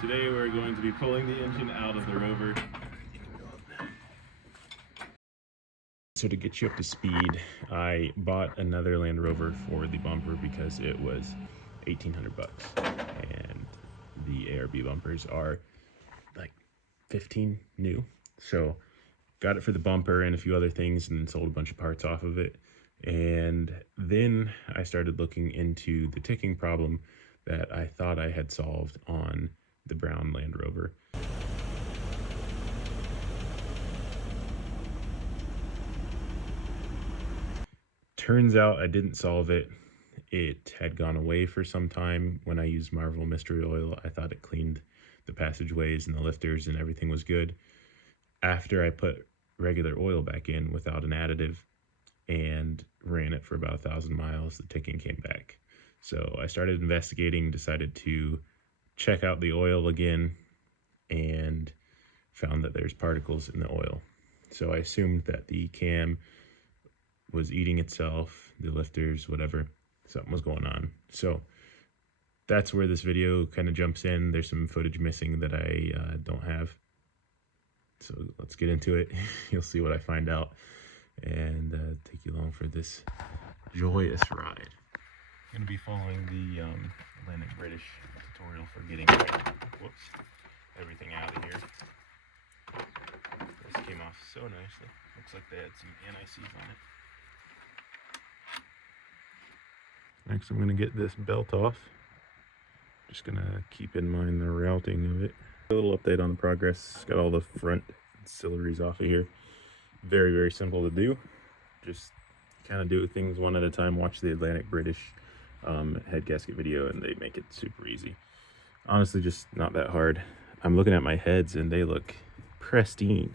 Today we're going to be pulling the engine out of the Rover. So to get you up to speed, I bought another Land Rover for the bumper because it was $1,800, and the ARB bumpers are like 15 new. So got it for the bumper and a few other things, and then sold a bunch of parts off of it. And then I started looking into the ticking problem that I thought I had solved on the brown Land Rover. Turns out I didn't solve it. It had gone away for some time. When I used Marvel Mystery Oil, I thought it cleaned the passageways and the lifters and everything was good. After I put regular oil back in without an additive and ran it for about 1,000 miles, the ticking came back. So I started investigating, decided to check out the oil again, and found that there's particles in the oil. So I assumed that the cam was eating itself, the lifters, whatever, something was going on. So that's where this video kind of jumps in. There's some footage missing that I don't have. So let's get into it. You'll see what I find out and take you along for this joyous ride. I'm going to be following the Atlantic British tutorial for getting everything out of here. This came off so nicely. Looks like they had some NICs on it. Next, I'm going to get this belt off. Just going to keep in mind the routing of it. A little update on the progress. Got all the front ancillaries off of here. Very, very simple to do. Just kind of do things one at a time. Watch the Atlantic British head gasket video and they make it super easy. Honestly, just not that hard. I'm looking at my heads and they look pristine.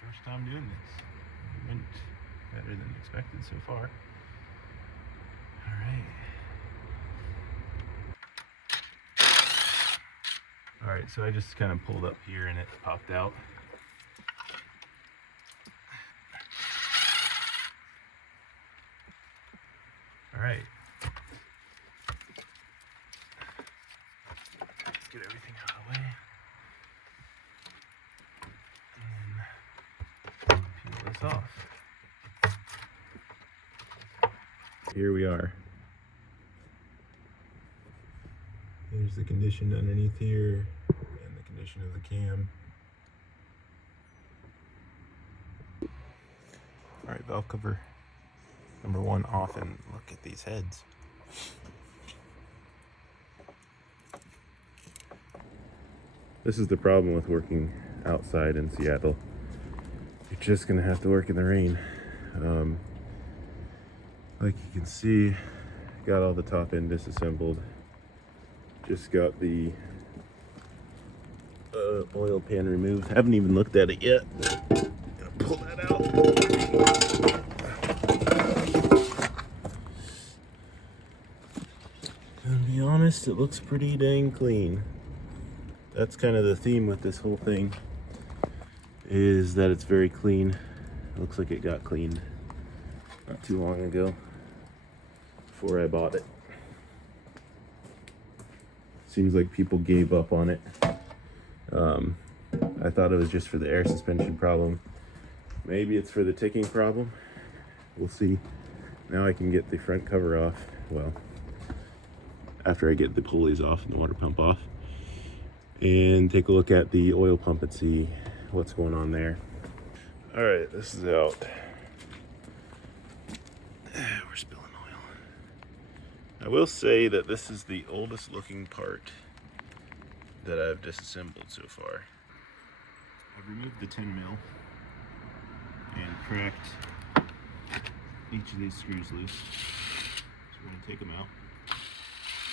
First time doing this. It went better than expected so far. Alright, so I just kind of pulled up here and it popped out. Alright. Let's get everything out of the way. And peel this off. Here we are. There's the condition underneath here and the condition of the cam. Alright, valve cover number 1 off, and look at these heads. This is the problem with working outside in Seattle. You're just gonna have to work in the rain. Like you can see, got all the top end disassembled. Just got the oil pan removed. Haven't even looked at it yet. Gonna pull that out. To be honest, it looks pretty dang clean. That's kind of the theme with this whole thing, is that it's very clean. It looks like it got cleaned not too long ago, before I bought it. Seems like people gave up on it. I thought it was just for the air suspension problem. Maybe it's for the ticking problem. We'll see. Now I can get the front cover off. Well, after I get the pulleys off and the water pump off. And take a look at the oil pump and see what's going on there. All right, this is out. We're spilling oil. I will say that this is the oldest looking part that I've disassembled so far. I've removed the 10mm and cracked each of these screws loose. So we're going to take them out.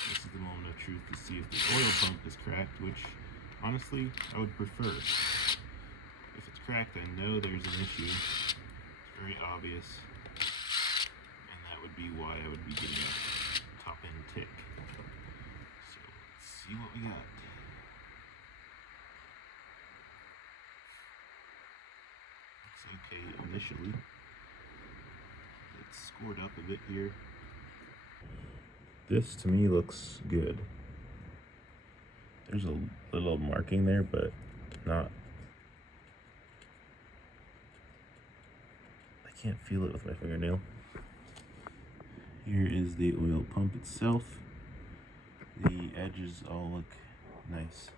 This is the moment of truth to see if the oil pump is cracked, which honestly I would prefer. If it's cracked, I know there's an issue. It's very obvious, and that would be why I would be getting a top end tick. So let's see what we got. Looks okay initially. it's scored up a bit here. This to me looks good. There's a little marking there, but not. I can't feel it with my fingernail. Here is the oil pump itself. The edges all look nice.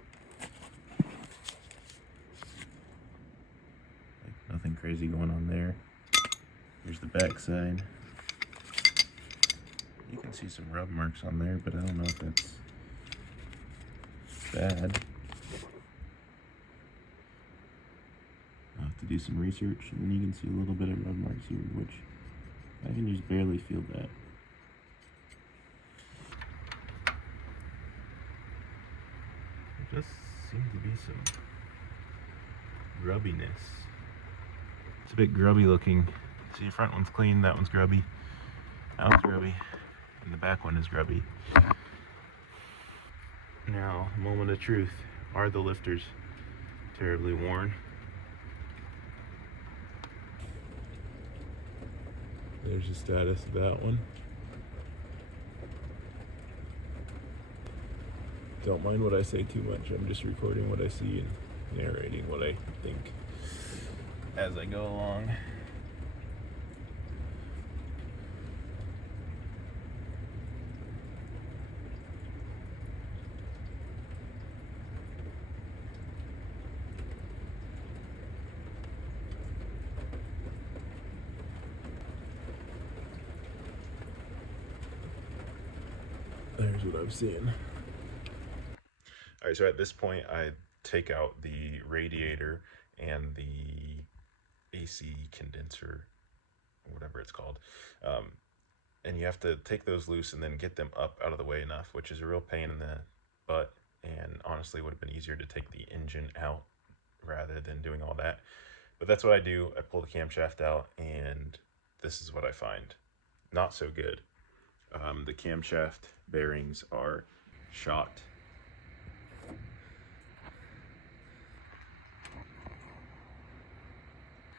Like nothing crazy going on there. Here's the back side. You can see some rub marks on there, but I don't know if that's bad. I'll have to do some research, and then you can see a little bit of rub marks here, which I can just barely feel that. There does seem to be some grubbiness. It's a bit grubby looking. See, the front one's clean, that one's grubby, that one's grubby, and the back one is grubby. Now, moment of truth. Are the lifters terribly worn? There's the status of that one. Don't mind what I say too much. I'm just recording what I see and narrating what I think as I go along. There's what I'm seeing. All right, so at this point, I take out the radiator and the AC condenser, whatever it's called. And you have to take those loose and then get them up out of the way enough, which is a real pain in the butt. And honestly, would have been easier to take the engine out rather than doing all that. But that's what I do. I pull the camshaft out, and this is what I find. Not so good. The camshaft bearings are shot.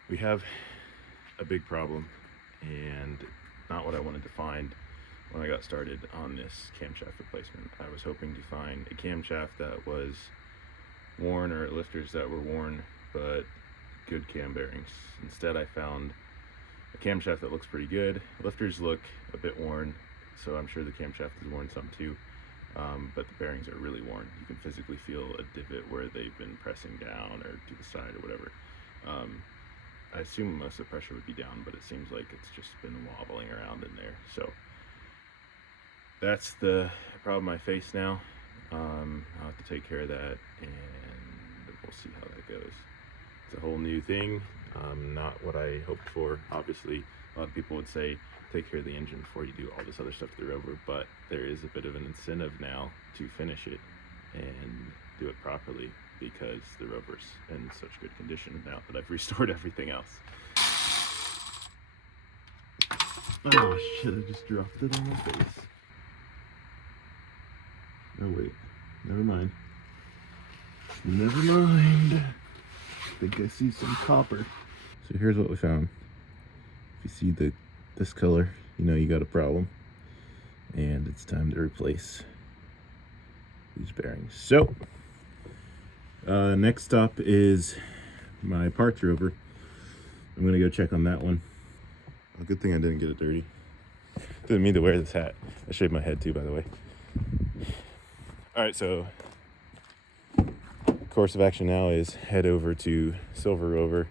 We have a big problem, and not what I wanted to find when I got started on this camshaft replacement. I was hoping to find a camshaft that was worn, or lifters that were worn, but good cam bearings. Instead, I found a camshaft that looks pretty good. Lifters look a bit worn, so I'm sure the camshaft is worn some too, but the bearings are really worn. You can physically feel a divot where they've been pressing down or to the side or whatever. I assume most of the pressure would be down, but it seems like it's just been wobbling around in there. So that's the problem I face now. I'll have to take care of that, and we'll see how that goes. It's a whole new thing, not what I hoped for. Obviously, a lot of people would say take care of the engine before you do all this other stuff to the rover, but there is a bit of an incentive now to finish it and do it properly, because the rover's in such good condition now that I've restored everything else. Oh shit, I just dropped it on my face. Oh wait, never mind. Never mind. I think I see some copper. So here's what we found. If you see this color, you know you got a problem. And it's time to replace these bearings. So, next stop is my parts rover. I'm gonna go check on that one. Oh, good thing I didn't get it dirty. Didn't mean to wear this hat. I shaved my head too, by the way. All right, so course of action now is head over to Silver Rover,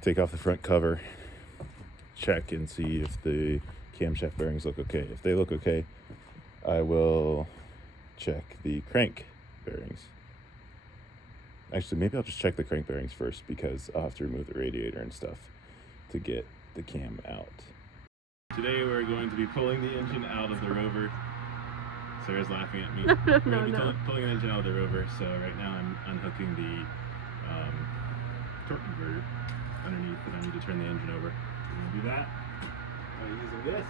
take off the front cover, check and see if the camshaft bearings look okay. If they look okay, I will check the crank bearings. Actually, maybe I'll just check the crank bearings first, because I'll have to remove the radiator and stuff to get the cam out. Today we're going to be pulling the engine out of the rover. Sarah's laughing at me. We're going to be pulling the engine out of the rover, so right now I'm unhooking the torque converter underneath, and I need to turn the engine over. We're going to do that by using this.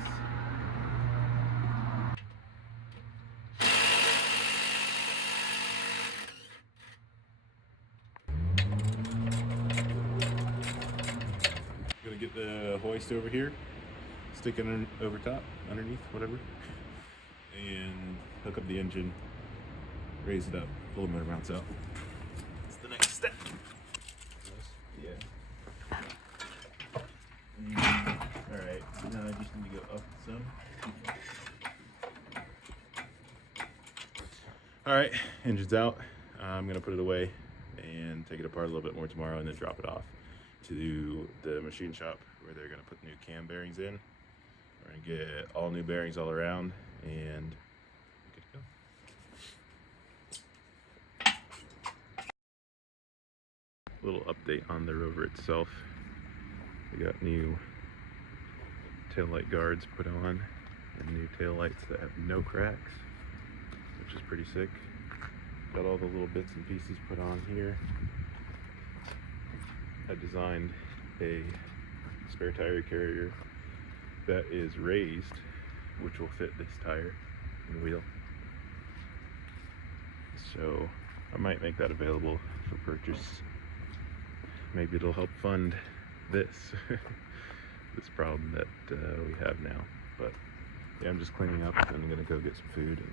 Gonna get the hoist over here stick it over top, underneath, whatever, and hook up the engine, raise it up, pull the motor mounts out. That's the next step. Yeah. Alright, so now I just need to go up some. Alright, engine's out. I'm going to put it away and take it apart a little bit more tomorrow and then drop it off to the machine shop where they're going to put new cam bearings in. We're going to get all new bearings all around and good to go. Little update on the Rover itself. We got new tail light guards put on and new tail lights that have no cracks, which is pretty sick. Got all the little bits and pieces put on here. I designed a spare tire carrier that is raised, which will fit this tire and wheel. So I might make that available for purchase. Maybe it'll help fund this this problem that we have now. But yeah, I'm just cleaning up and I'm gonna go get some food and